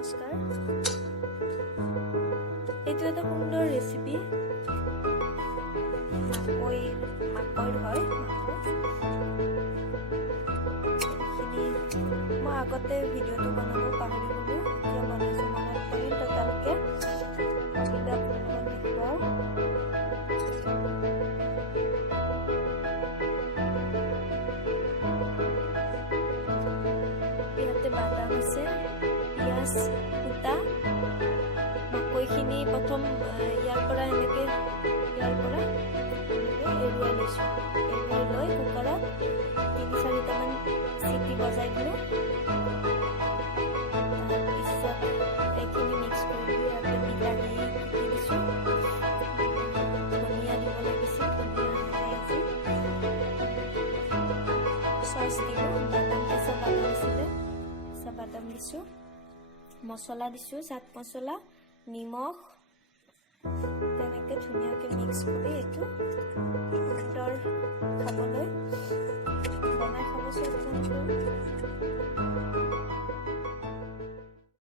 নমস্কাৰ। এইটো এটা সুন্দৰ ৰেচিপি। মাকৈ হয়। এইখিনি মই আগতে ভিডিঅ'টো বনাব পাহৰি গ'লো, এতিয়া বনাইছোঁ, মনত পৰিল ততালকে ভাবিলে আপোনালোকক দেখুৱাওঁ। ইয়াতে বাদাম আছে, পিঁয়াজ কুটা, মাকৈখিনি প্ৰথম ইয়াৰ পৰা এনেকৈ এৰুৱাই লৈছোঁ। এৰুৱাই লৈ কুকাৰত 3-4টামান চিটি বজাই দিলোঁ। তাৰপিছত এইখিনি মিক্স কৰি ইয়াতে বিলাহী কুটি দিছোঁ। ধনিয়া দিব লাগিছিল, ধনিয়া নাই আজি। চচ দিলোঁ, কেঁচা বাদাম আছিলে, কেঁচা বাদাম দিছোঁ। মছলা দিছোঁ, চাট মছলা, নিমখ, তেনেকৈ ধুনীয়াকৈ মিক্স কৰি এইটো সুন্দৰ খাবলৈ বনাই খাবচোন আপোনালোকে।